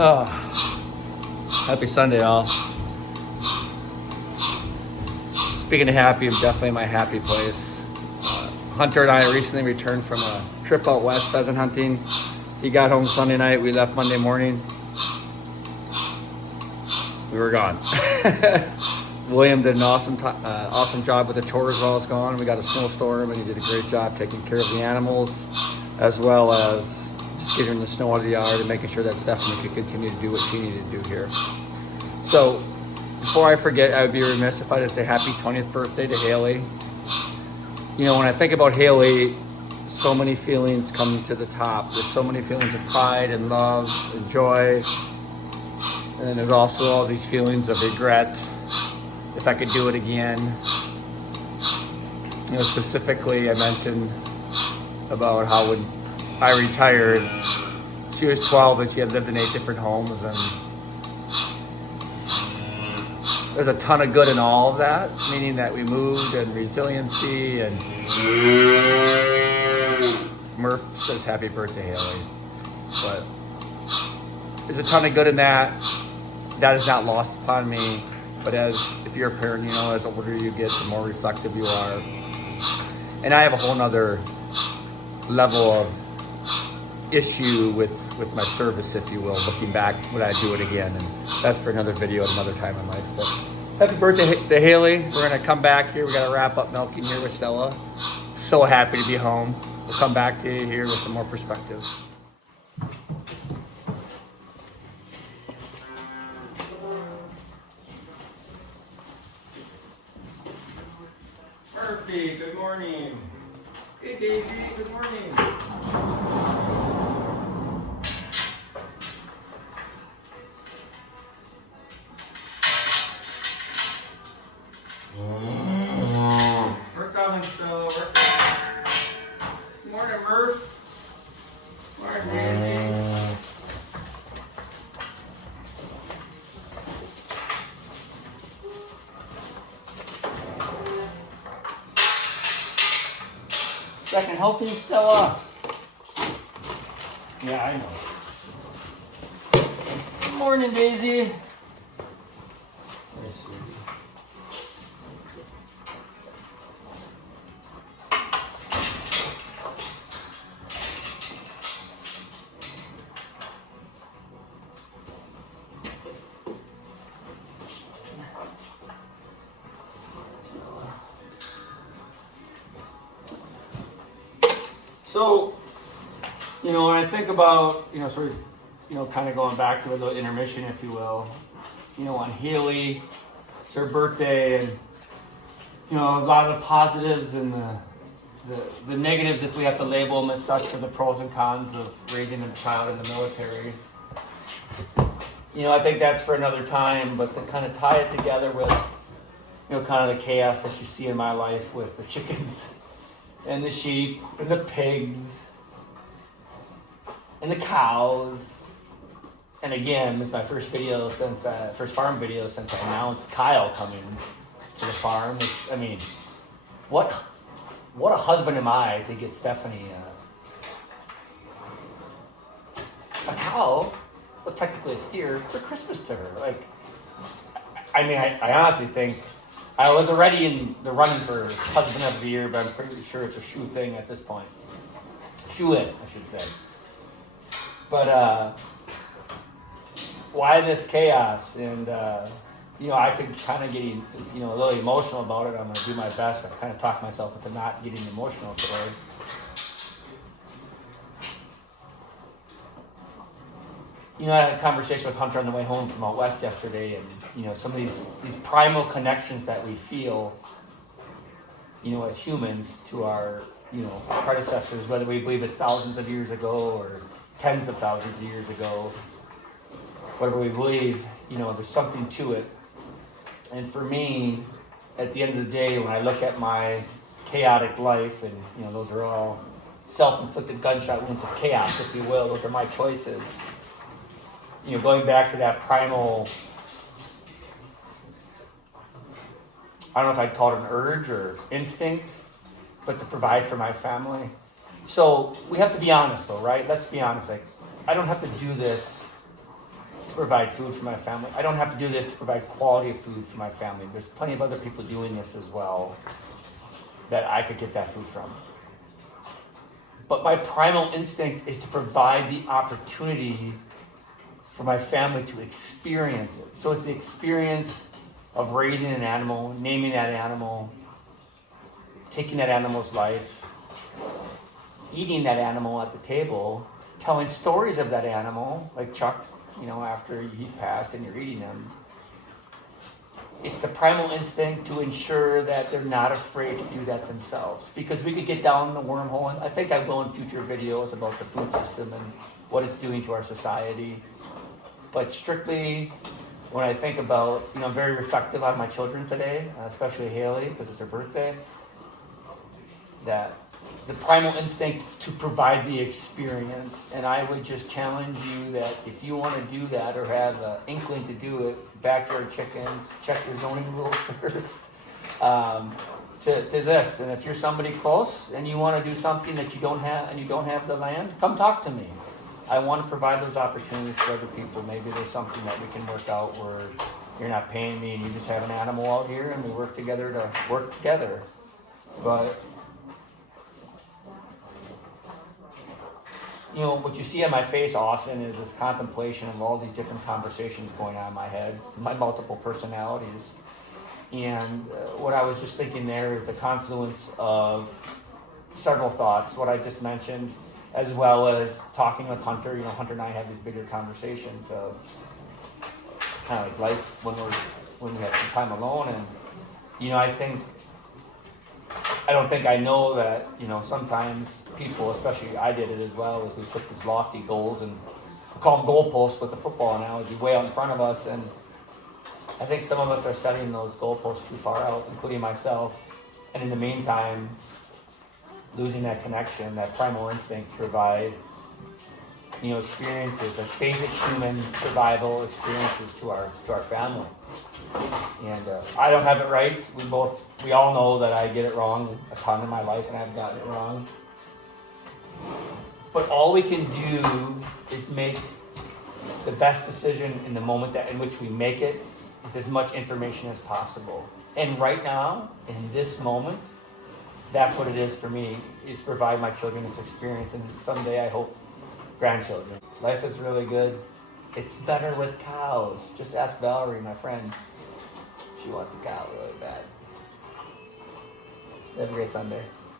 Oh, happy Sunday, all. Speaking of happy, I'm definitely in my happy place. Hunter and I recently returned from a trip out west pheasant hunting. He got home Sunday night. We left Monday morning. We were gone. William did an awesome job with the chores while I was gone. We got a snowstorm, and he did a great job taking care of the animals, as well as just getting the snow out of the yard and making sure that Stephanie could continue to do what she needed to do here. So, before I forget, I would be remiss if I didn't say happy 20th birthday to Haley. You know, when I think about Haley, so many feelings come to the top. There's so many feelings of pride and love and joy. And then there's also all these feelings of regret. If I could do it again. You know, specifically I mentioned about how when I retired, she was 12 and she had lived in 8 different homes, and there's a ton of good in all of that, meaning that we moved and resiliency, and Murph says happy birthday, Haley. But there's a ton of good in that. That is not lost upon me. But if you're a parent, you know, as older you get, the more reflective you are. And I have a whole nother level of issue with my service, if you will, looking back, would I do it again? And that's for another video at another time in life. But happy birthday to Haley. We're going to come back here. We got to wrap up milking here with Stella. So happy to be home. We'll come back to you here with some more perspective. Murphy, good morning. Hey Daisy, good morning. We're coming, so good morning, Murph. Morning, Daisy. Second helping, Stella. Yeah, I know. Good morning, Daisy. So, you know, when I think about, you know, sort of, you know, kind of going back to a little intermission, if you will, you know, on Haley, it's her birthday, and, you know, a lot of the positives and the negatives, if we have to label them as such, for the pros and cons of raising a child in the military. You know, I think that's for another time, but to kind of tie it together with, you know, kind of the chaos that you see in my life with the chickens and the sheep and the pigs and the cows. And again, it's my first video since first farm video since I announced Kyle coming to the farm. Which, I mean, what a husband am I to get Stephanie a cow, well, technically a steer, for Christmas to her. Like, I mean, I honestly think I was already in the running for husband of the year, but I'm pretty sure it's a shoe thing at this point. Shoe in, I should say. But why this chaos? And you know, I could kind of get, you know, a little emotional about it. I'm going to do my best. I've kind of talked myself into not getting emotional today. You know, I had a conversation with Hunter on the way home from out west yesterday, and, you know, some of these primal connections that we feel, you know, as humans to our, you know, predecessors, whether we believe it's thousands of years ago or tens of thousands of years ago, whatever we believe, you know, there's something to it. And for me, at the end of the day, when I look at my chaotic life, and, you know, those are all self-inflicted gunshot wounds of chaos, if you will, those are my choices. You know, going back to that primal, I don't know if I'd call it an urge or instinct, but to provide for my family. So we have to be honest though, right? Let's be honest. Like, I don't have to do this to provide food for my family. I don't have to do this to provide quality of food for my family. There's plenty of other people doing this as well that I could get that food from. But my primal instinct is to provide the opportunity for my family to experience it. So it's the experience of raising an animal, naming that animal, taking that animal's life, eating that animal at the table, telling stories of that animal, like Chuck, after he's passed and you're eating him. It's the primal instinct to ensure that they're not afraid to do that themselves. Because we could get down the wormhole, and I think I will in future videos about the food system and what it's doing to our society. But strictly, when I think about, I'm very reflective on my children today, especially Haley, because it's her birthday, that the primal instinct to provide the experience. And I would just challenge you that if you want to do that or have an inkling to do it, backyard chickens, check your zoning rules first, to this. And if you're somebody close and you want to do something that you don't have and you don't have the land, come talk to me. I want to provide those opportunities for other people. Maybe there's something that we can work out where you're not paying me and you just have an animal out here and we work together to work together. But what you see on my face often is this contemplation of all these different conversations going on in my head, my multiple personalities. And what I was just thinking there is the confluence of several thoughts, what I just mentioned, as well as talking with Hunter. Hunter and I have these bigger conversations of kind of like life when we have some time alone. And, I don't think I know that, sometimes people, especially I did it as well, is we put these lofty goals and we call them goalposts with the football analogy way out in front of us. And I think some of us are setting those goalposts too far out, including myself. And in the meantime, losing that connection, that primal instinct to provide, experiences, like basic human survival experiences to our family. And I don't have it right. We all know that I get it wrong a ton in my life, and I've gotten it wrong. But all we can do is make the best decision in the moment in which we make it, with as much information as possible. And right now, in this moment, that's what it is for me, is provide my children this experience, and someday I hope grandchildren. Life is really good. It's better with cows. Just ask Valerie, my friend. She wants a cow really bad. Have a great Sunday.